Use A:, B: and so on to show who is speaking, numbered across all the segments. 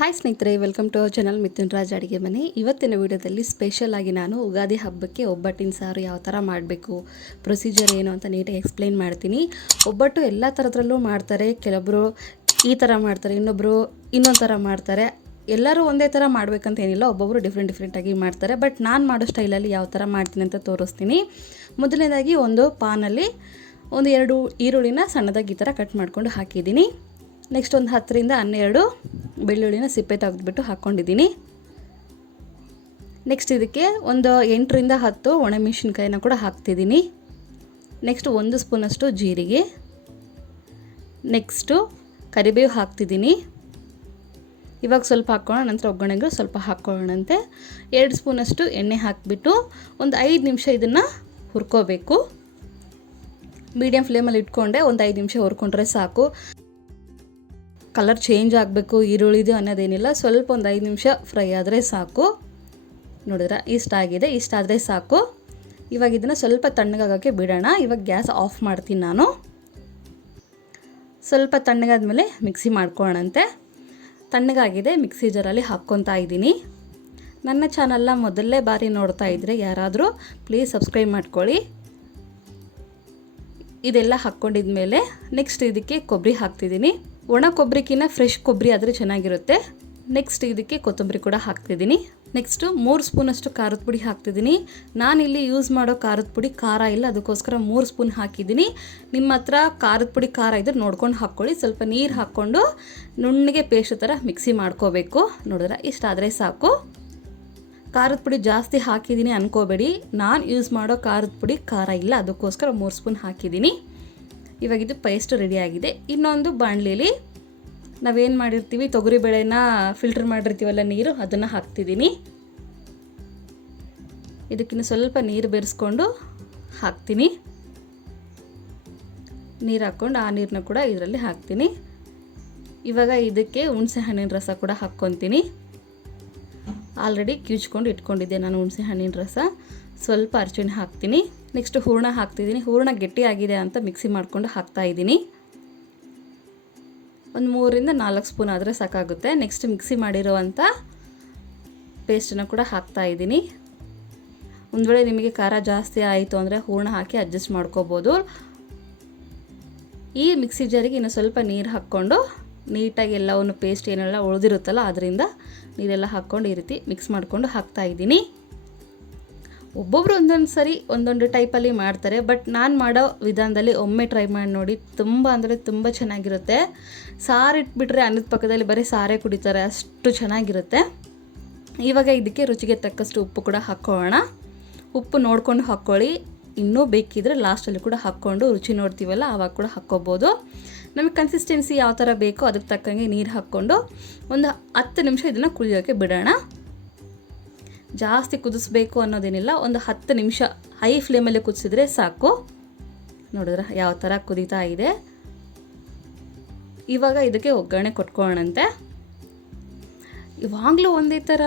A: Hi ಸ್ನೇಹಿತರೆ, welcome to our channel Mithun Raj ಅಡುಗೆ ಮನೆ. ಇವತ್ತಿನ ವಿಡಿಯೋದಲ್ಲಿ ಸ್ಪೆಷಲ್ ಆಗಿ ನಾನು ಉಗಾದಿ ಹಬ್ಬಕ್ಕೆ ಒಬ್ಬಟ್ಟಿನ ಸಾರು ಯಾವ ಥರ ಮಾಡಬೇಕು ಪ್ರೊಸೀಜರ್ ಏನು ಅಂತ ನೀಟಾಗಿ ಎಕ್ಸ್ಪ್ಲೈನ್ ಮಾಡ್ತೀನಿ. ಒಬ್ಬಟ್ಟು ಎಲ್ಲ ಥರದ್ರಲ್ಲೂ ಮಾಡ್ತಾರೆ ಕೆಲವೊಬ್ಬರು ಈ ಥರ ಮಾಡ್ತಾರೆ ಇನ್ನೊಬ್ಬರು ಇನ್ನೊಂದು ಥರ ಮಾಡ್ತಾರೆ. ಎಲ್ಲರೂ ಒಂದೇ ಥರ ಮಾಡಬೇಕಂತ ಏನಿಲ್ಲ ಒಬ್ಬೊಬ್ಬರು ಡಿಫ್ರೆಂಟ್ ಡಿಫ್ರೆಂಟಾಗಿ ಮಾಡ್ತಾರೆ. ಬಟ್ ನಾನು ಮಾಡೋ ಸ್ಟೈಲಲ್ಲಿ ಯಾವ ಥರ ಮಾಡ್ತೀನಿ ಅಂತ ತೋರಿಸ್ತೀನಿ. ಮೊದಲನೇದಾಗಿ ಒಂದು ಪಾನಲ್ಲಿ ಒಂದು ಎರಡು ಈರುಳ್ಳಿನ ಸಣ್ಣದಾಗಿ ಈ ಥರ ಕಟ್ ಮಾಡ್ಕೊಂಡು ಹಾಕಿದ್ದೀನಿ. ನೆಕ್ಸ್ಟ್ ಒಂದು ಹತ್ತರಿಂದ ಹನ್ನೆರಡು ಬೆಳ್ಳುಳ್ಳಿನ ಸಿಪ್ಪೆ ತೆಗೆದುಬಿಟ್ಟು ಹಾಕ್ಕೊಂಡಿದ್ದೀನಿ. ನೆಕ್ಸ್ಟ್ ಇದಕ್ಕೆ ಒಂದು ಎಂಟರಿಂದ ಹತ್ತು ಒಣಮೆಣಸಿನ್ಕಾಯಿನ ಕೂಡ ಹಾಕ್ತಿದ್ದೀನಿ. ನೆಕ್ಸ್ಟ್ ಒಂದು ಸ್ಪೂನಷ್ಟು ಜೀರಿಗೆ. ನೆಕ್ಸ್ಟು ಕರಿಬೇವು ಹಾಕ್ತಿದ್ದೀನಿ. ಇವಾಗ ಸ್ವಲ್ಪ ಹಾಕ್ಕೊಳ್ಳೋಣ, ನಂತರ ಒಗ್ಗರಣೆಗೆ ಸ್ವಲ್ಪ ಹಾಕ್ಕೊಳ್ಳೋಣಂತೆ. ಎರಡು ಸ್ಪೂನಷ್ಟು ಎಣ್ಣೆ ಹಾಕಿಬಿಟ್ಟು ಒಂದು ಐದು ನಿಮಿಷ ಇದನ್ನು ಹುರ್ಕೋಬೇಕು. ಮೀಡಿಯಮ್ ಫ್ಲೇಮಲ್ಲಿ ಇಟ್ಕೊಂಡೆ, ಒಂದು ಐದು ನಿಮಿಷ ಹುರ್ಕೊಂಡ್ರೆ ಸಾಕು. ಕಲರ್ ಚೇಂಜ್ ಆಗಬೇಕು, ಈರುಳ್ಳಿದು ಅನ್ನೋದೇನಿಲ್ಲ. ಸ್ವಲ್ಪ ಒಂದು ಐದು ನಿಮಿಷ ಫ್ರೈ ಆದರೆ ಸಾಕು. ನೋಡಿದ್ರೆ? ಇಷ್ಟ ಆಗಿದೆ, ಇಷ್ಟ ಆದರೆ ಸಾಕು. ಇವಾಗ ಇದನ್ನು ಸ್ವಲ್ಪ ತಣ್ಣಗಾಗೋಕ್ಕೆ ಬಿಡೋಣ. ಇವಾಗ ಗ್ಯಾಸ್ ಆಫ್ ಮಾಡ್ತೀನಿ ನಾನು. ಸ್ವಲ್ಪ ತಣ್ಣಗಾದ್ಮೇಲೆ ಮಿಕ್ಸಿ ಮಾಡ್ಕೊಳ್ಳೋಣಂತೆ. ತಣ್ಣಗಾಗಿದೆ, ಮಿಕ್ಸಿ ಜಾರಲ್ಲಿ ಹಾಕ್ಕೊತಾ ಇದ್ದೀನಿ. ನನ್ನ ಚಾನಲ್ನ ಮೊದಲನೇ ಬಾರಿ ನೋಡ್ತಾ ಇದ್ದರೆ ಯಾರಾದರೂ ಪ್ಲೀಸ್ ಸಬ್ಸ್ಕ್ರೈಬ್ ಮಾಡ್ಕೊಳ್ಳಿ. ಇದೆಲ್ಲ ಹಾಕ್ಕೊಂಡಿದ್ಮೇಲೆ ನೆಕ್ಸ್ಟ್ ಇದಕ್ಕೆ ಕೊಬ್ಬರಿ ಹಾಕ್ತಿದ್ದೀನಿ. ಒಣ ಕೊಬ್ಬರಿಕಿನ್ನ ಫ್ರೆಶ್ ಕೊಬ್ಬರಿ ಆದರೆ ಚೆನ್ನಾಗಿರುತ್ತೆ. ನೆಕ್ಸ್ಟ್ ಇದಕ್ಕೆ ಕೊತ್ತಂಬರಿ ಕೂಡ ಹಾಕ್ತಿದ್ದೀನಿ. ನೆಕ್ಸ್ಟು ಮೂರು ಸ್ಪೂನಷ್ಟು ಖಾರದ ಪುಡಿ ಹಾಕ್ತಿದ್ದೀನಿ. ನಾನಿಲ್ಲಿ ಯೂಸ್ ಮಾಡೋ ಖಾರದ ಪುಡಿ ಖಾರ ಇಲ್ಲ, ಅದಕ್ಕೋಸ್ಕರ ಮೂರು ಸ್ಪೂನ್ ಹಾಕಿದ್ದೀನಿ. ನಿಮ್ಮ ಹತ್ರ ಖಾರದ ಪುಡಿ ಖಾರ ಇದ್ರೆ ನೋಡ್ಕೊಂಡು ಹಾಕ್ಕೊಳ್ಳಿ. ಸ್ವಲ್ಪ ನೀರು ಹಾಕ್ಕೊಂಡು ನುಣ್ಣಗೆ ಪೇಸ್ಟ್ ಥರ ಮಿಕ್ಸಿ ಮಾಡ್ಕೋಬೇಕು. ನೋಡಿದ್ರೆ ಇಷ್ಟ ಆದರೆ ಸಾಕು. ಖಾರದ ಪುಡಿ ಜಾಸ್ತಿ ಹಾಕಿದ್ದೀನಿ ಅನ್ಕೋಬೇಡಿ. ನಾನು ಯೂಸ್ ಮಾಡೋ ಖಾರದ ಪುಡಿ ಖಾರ ಇಲ್ಲ, ಅದಕ್ಕೋಸ್ಕರ ಮೂರು ಸ್ಪೂನ್ ಹಾಕಿದ್ದೀನಿ. ಇವಾಗ ಇದು ಪೇಸ್ಟ್ ರೆಡಿಯಾಗಿದೆ ಇನ್ನೊಂದು ಬಾಣಲಿಲಿ ನಾವೇನು ಮಾಡಿರ್ತೀವಿ ತೊಗರಿಬೇಳೆನ ಫಿಲ್ಟರ್ ಮಾಡಿರ್ತೀವಲ್ಲ ನೀರು, ಅದನ್ನು ಹಾಕ್ತಿದ್ದೀನಿ. ಇದಕ್ಕಿನ್ನು ಸ್ವಲ್ಪ ನೀರು ಬೆರೆಸ್ಕೊಂಡು ಹಾಕ್ತೀನಿ. ನೀರು ಹಾಕ್ಕೊಂಡು ಆ ನೀರನ್ನ ಕೂಡ ಇದರಲ್ಲಿ ಹಾಕ್ತೀನಿ. ಇವಾಗ ಇದಕ್ಕೆ ಹುಣಸೆ ಹಣ್ಣಿನ ರಸ ಕೂಡ ಹಾಕ್ಕೊತೀನಿ. ಆಲ್ರೆಡಿ ಕ್ಯೂಚ್ಕೊಂಡು ಇಟ್ಕೊಂಡಿದ್ದೆ ನಾನು ಹುಣಸೆ ಹಣ್ಣಿನ ರಸ. ಸ್ವಲ್ಪ ಅರ್ಚಿಣ ಹಾಕ್ತೀನಿ. ನೆಕ್ಸ್ಟ್ ಹೂರಣ ಹಾಕ್ತಿದ್ದೀನಿ. ಹೂರಣ ಗಟ್ಟಿಯಾಗಿದೆ ಅಂತ ಮಿಕ್ಸಿ ಮಾಡಿಕೊಂಡು ಹಾಕ್ತಾ ಇದ್ದೀನಿ. ಒಂದು ಮೂರಿಂದ ನಾಲ್ಕು ಸ್ಪೂನ್ ಆದರೆ ಸಾಕಾಗುತ್ತೆ. ನೆಕ್ಸ್ಟ್ ಮಿಕ್ಸಿ ಮಾಡಿರುವಂಥ ಪೇಸ್ಟನ್ನು ಕೂಡ ಹಾಕ್ತಾ ಇದ್ದೀನಿ. ಒಂದು ವೇಳೆ ನಿಮಗೆ ಖಾರ ಜಾಸ್ತಿ ಆಯಿತು ಅಂದರೆ ಹೂರಣ ಹಾಕಿ ಅಡ್ಜಸ್ಟ್ ಮಾಡ್ಕೋಬೋದು. ಈ ಮಿಕ್ಸಿ ಜಾರಿಗೆ ಇನ್ನು ಸ್ವಲ್ಪ ನೀರು ಹಾಕ್ಕೊಂಡು ನೀಟಾಗಿ ಎಲ್ಲವನ್ನು ಪೇಸ್ಟ್ ಏನೆಲ್ಲ ಉಳಿದಿರುತ್ತಲ್ಲ, ಅದರಿಂದ ನೀರೆಲ್ಲ ಹಾಕ್ಕೊಂಡು ಈ ರೀತಿ ಮಿಕ್ಸ್ ಮಾಡಿಕೊಂಡು ಹಾಕ್ತಾ ಇದ್ದೀನಿ. ಒಬ್ಬೊಬ್ರು ಒಂದೊಂದು ಸರಿ ಒಂದೊಂದು ಟೈಪಲ್ಲಿ ಮಾಡ್ತಾರೆ ಬಟ್ ನಾನು ಮಾಡೋ ವಿಧಾನದಲ್ಲಿ ಒಮ್ಮೆ ಟ್ರೈ ಮಾಡಿ ನೋಡಿ, ತುಂಬ ಅಂದರೆ ತುಂಬ ಚೆನ್ನಾಗಿರುತ್ತೆ. ಸಾರು ಇಟ್ಬಿಟ್ರೆ ಅನ್ನದ ಪಕ್ಕದಲ್ಲಿ ಬರೀ ಸಾರೇ ಕುಡಿತಾರೆ, ಅಷ್ಟು ಚೆನ್ನಾಗಿರುತ್ತೆ. ಇವಾಗ ಇದಕ್ಕೆ ರುಚಿಗೆ ತಕ್ಕಷ್ಟು ಉಪ್ಪು ಕೂಡ ಹಾಕ್ಕೊಳ್ಳೋಣ ಉಪ್ಪು ನೋಡ್ಕೊಂಡು ಹಾಕ್ಕೊಳ್ಳಿ ಇನ್ನೂ ಬೇಕಿದ್ರೆ ಲಾಸ್ಟಲ್ಲಿ ಕೂಡ ಹಾಕ್ಕೊಂಡು ರುಚಿ ನೋಡ್ತೀವಲ್ಲ, ಆವಾಗ ಕೂಡ ಹಾಕ್ಕೋಬೋದು. ನಮಗೆ ಕನ್ಸಿಸ್ಟೆನ್ಸಿ ಯಾವ ಥರ ಬೇಕೋ ಅದಕ್ಕೆ ತಕ್ಕಂಗೆ ನೀರು ಹಾಕ್ಕೊಂಡು ಒಂದು ಹತ್ತು ನಿಮಿಷ ಇದನ್ನು ಕುದಿಯೋಕ್ಕೆ ಬಿಡೋಣ. ಜಾಸ್ತಿ ಕುದಿಸ್ಬೇಕು ಅನ್ನೋದೇನಿಲ್ಲ, ಒಂದು ಹತ್ತು ನಿಮಿಷ ಹೈ ಫ್ಲೇಮಲ್ಲಿ ಕುದಿಸಿದ್ರೆ ಸಾಕು. ನೋಡಿದ್ರೆ ಯಾವ ಥರ ಕುದೀತಾ ಇದೆ. ಇವಾಗ ಇದಕ್ಕೆ ಒಗ್ಗರಣೆ ಕೊಟ್ಕೊಳ್ಳೋಣಂತೆ. ಇವಾಗಲೂ ಒಂದೇ ಥರ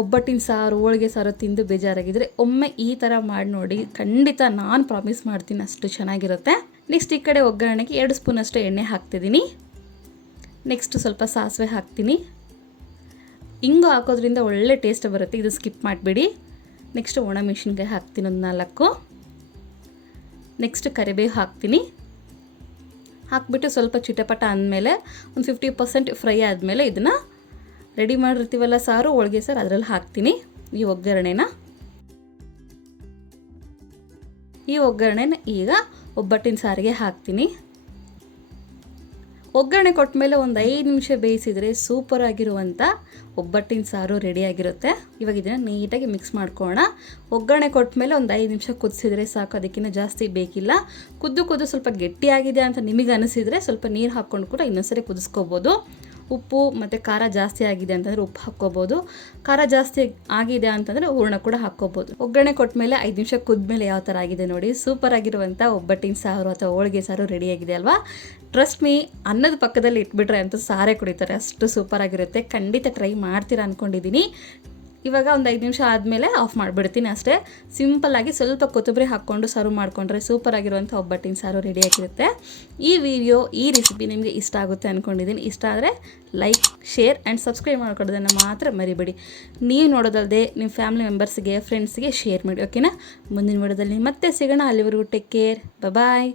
A: ಒಬ್ಬಟ್ಟಿನ ಸಾರು, ಹೋಳಿಗೆ ಸಾರು ತಿಂದು ಬೇಜಾರಾಗಿದ್ದರೆ ಒಮ್ಮೆ ಈ ಥರ ಮಾಡಿ ನೋಡಿ, ಖಂಡಿತ ನಾನು ಪ್ರಾಮಿಸ್ ಮಾಡ್ತೀನಿ ಅಷ್ಟು ಚೆನ್ನಾಗಿರುತ್ತೆ. ನೆಕ್ಸ್ಟ್ ಈ ಕಡೆ ಒಗ್ಗರಣೆಗೆ ಎರಡು ಸ್ಪೂನಷ್ಟು ಎಣ್ಣೆ ಹಾಕ್ತಿದ್ದೀನಿ. ನೆಕ್ಸ್ಟ್ ಸ್ವಲ್ಪ ಸಾಸಿವೆ ಹಾಕ್ತೀನಿ. ಹಿಂಗು ಹಾಕೋದ್ರಿಂದ ಒಳ್ಳೆ ಟೇಸ್ಟ್ ಬರುತ್ತೆ. ಇದು ಸ್ಕಿಪ್ ಮಾಡಿಬಿಡಿ. ನೆಕ್ಸ್ಟ್ ಒಣ ಮೆಣಸಿನ್ಕಾಯಿ ಹಾಕ್ತೀನಿ ಒಂದು ನಾಲ್ಕು. ನೆಕ್ಸ್ಟ್ ಕರಿಬೇವು ಹಾಕ್ತೀನಿ. ಹಾಕ್ಬಿಟ್ಟು ಸ್ವಲ್ಪ ಚಿಟಪಟ ಅಂದಮೇಲೆ ಒಂದು ಫಿಫ್ಟಿ ಪರ್ಸೆಂಟ್ ಫ್ರೈ ಆದಮೇಲೆ ಇದನ್ನು ರೆಡಿ ಮಾಡಿರ್ತೀವಲ್ಲ ಸಾರು, ಹೋಳಿಗೆ ಸಾರು, ಅದರಲ್ಲಿ ಹಾಕ್ತೀನಿ ಈ ಒಗ್ಗರಣೆನ. ಈ ಒಗ್ಗರಣೆನ ಈಗ ಒಬ್ಬಟ್ಟಿನ ಸಾರಿಗೆ ಹಾಕ್ತೀನಿ. ಒಗ್ಗರಣೆ ಕೊಟ್ಟ ಮೇಲೆ ಒಂದು ಐದು ನಿಮಿಷ ಬೇಯಿಸಿದರೆ ಸೂಪರ್ ಆಗಿರುವಂಥ ಒಬ್ಬಟ್ಟಿನ ಸಾರು ರೆಡಿಯಾಗಿರುತ್ತೆ ಇವಾಗ ಇದನ್ನು ನೀಟಾಗಿ ಮಿಕ್ಸ್ ಮಾಡ್ಕೊಳ್ಳೋಣ ಒಗ್ಗರಣೆ ಕೊಟ್ಟ ಮೇಲೆ ಒಂದು ಐದು ನಿಮಿಷ ಕುದಿಸಿದ್ರೆ ಸಾಕು ಅದಕ್ಕಿಂತ ಜಾಸ್ತಿ ಬೇಕಿಲ್ಲ. ಕುದ್ದು ಕುದ್ದು ಸ್ವಲ್ಪ ಗಟ್ಟಿಯಾಗಿದೆ ಅಂತ ನಿಮಗೆ ಅನಿಸಿದರೆ ಸ್ವಲ್ಪ ನೀರು ಹಾಕ್ಕೊಂಡು ಕೂಡ ಇನ್ನೊಂದ್ಸರಿ ಕುದಿಸ್ಕೋಬೋದು. ಉಪ್ಪು ಮತ್ತು ಖಾರ ಜಾಸ್ತಿ ಆಗಿದೆ ಅಂತಂದರೆ ಉಪ್ಪು ಹಾಕ್ಕೋಬೋದು. ಖಾರ ಜಾಸ್ತಿ ಆಗಿದೆ ಅಂತಂದರೆ ಹೂರಣ ಕೂಡ ಹಾಕ್ಕೋಬೋದು. ಒಗ್ಗರಣೆ ಕೊಟ್ಟ ಮೇಲೆ ಐದು ನಿಮಿಷ ಕುದ್ಮೇಲೆ ಯಾವ ಥರ ಆಗಿದೆ ನೋಡಿ ಸೂಪರ್ ಆಗಿರುವಂಥ ಒಬ್ಬಟ್ಟಿನ ಸಾರು ಅಥವಾ ಹೋಳಿಗೆ ಸಾರು ರೆಡಿಯಾಗಿದೆ ಅಲ್ವಾ? ಟ್ರಸ್ಟ್ ಮೀ ಅನ್ನದ ಪಕ್ಕದಲ್ಲಿ ಇಟ್ಬಿಟ್ರೆ ಅಂತೂ ಸಾರೇ ಕುಡಿತಾರೆ. ಅಷ್ಟು ಸೂಪರ್ ಆಗಿರುತ್ತೆ. ಖಂಡಿತ ಟ್ರೈ ಮಾಡ್ತೀರಾ ಅಂದ್ಕೊಂಡಿದ್ದೀನಿ ಇವಾಗ ಒಂದು ಐದು ನಿಮಿಷ ಆದಮೇಲೆ ಆಫ್ ಮಾಡಿಬಿಡ್ತೀನಿ ಅಷ್ಟೇ. ಸಿಂಪಲ್ಲಾಗಿ ಸ್ವಲ್ಪ ಕೊತ್ತಂಬರಿ ಹಾಕ್ಕೊಂಡು ಸರ್ವ್ ಮಾಡಿಕೊಂಡ್ರೆ ಸೂಪರಾಗಿರುವಂಥ ಒಬ್ಬಟ್ಟಿನ ಸಾರು ರೆಡಿ ಆಗಿರುತ್ತೆ. ಈ ವಿಡಿಯೋ ಈ ರೆಸಿಪಿ ನಿಮಗೆ ಇಷ್ಟ ಆಗುತ್ತೆ ಅಂದ್ಕೊಂಡಿದ್ದೀನಿ ಇಷ್ಟ ಆದರೆ ಲೈಕ್ ಶೇರ್ ಆ್ಯಂಡ್ ಸಬ್ಸ್ಕ್ರೈಬ್ ಮಾಡ್ಕೊಡೋದನ್ನು ಮಾತ್ರ ಮರಿಬೇಡಿ. ನೀವು ನೋಡೋದಲ್ಲದೆ ನಿಮ್ಮ ಫ್ಯಾಮಿಲಿ ಮೆಂಬರ್ಸ್ಗೆ ಫ್ರೆಂಡ್ಸ್ಗೆ ಶೇರ್ ಮಾಡಿ ಓಕೆನಾ ಮುಂದಿನ ವಿಡಿಯೋದಲ್ಲಿ ಮತ್ತೆ ಸಿಗೋಣ. ಅಲ್ಲಿವರೆಗೂ ಟೇಕ್ ಕೇರ್ ಬಾಯ್